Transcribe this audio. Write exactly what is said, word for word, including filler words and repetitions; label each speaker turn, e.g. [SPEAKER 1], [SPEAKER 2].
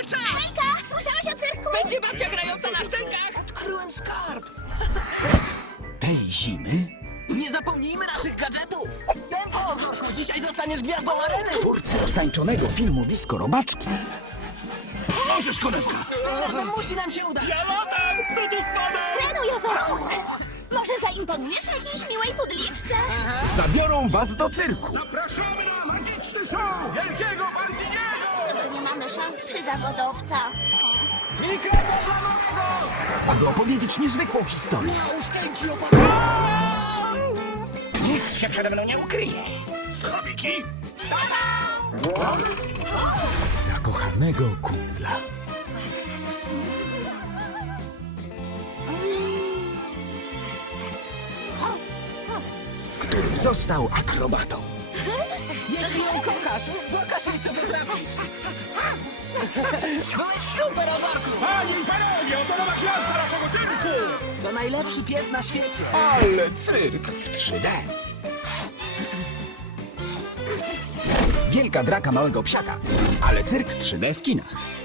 [SPEAKER 1] Wędrownicza!
[SPEAKER 2] Hejka, słyszałaś o cyrku?
[SPEAKER 1] Będzie babcia grająca na szczękach!
[SPEAKER 3] Odkryłem skarb!
[SPEAKER 4] Tej zimy
[SPEAKER 3] Nie zapomnijmy naszych gadżetów! Tempo, Zorku, dzisiaj zostaniesz gwiazdą areny!
[SPEAKER 4] twórcy roztańczonego filmu Disco Robaczki
[SPEAKER 3] Możesz, konewka! Tym razem musi nam się udać!
[SPEAKER 1] Ja latam! No to spadam!
[SPEAKER 2] Trenuj, Ozorku. Może zaimponujesz jakiejś miłej pudliczce?
[SPEAKER 4] zabiorą was do cyrku.
[SPEAKER 1] Zapraszamy na magiczny show wielkiego Bandiniego!
[SPEAKER 2] Nie mamy szans przy zawodowcach.
[SPEAKER 3] Mikrofon dla mojego!
[SPEAKER 4] Aby opowiedzieć niezwykłą historię.
[SPEAKER 1] Uszczęki opada! Nic się przede mną nie ukryje! Schabiki!
[SPEAKER 4] Zakochanego kumpla. Który został akrobatą.
[SPEAKER 3] Jeśli ją kochasz, pokaż jej, co potrafisz! Byłeś super, Ozorku!
[SPEAKER 1] Panie i panowie, oto nowa gwiazda naszego cyrku!
[SPEAKER 3] To najlepszy pies na świecie!
[SPEAKER 4] Ale cyrk w trzy D. Wielka draka małego psiaka. Ale cyrk trzy D w kinach.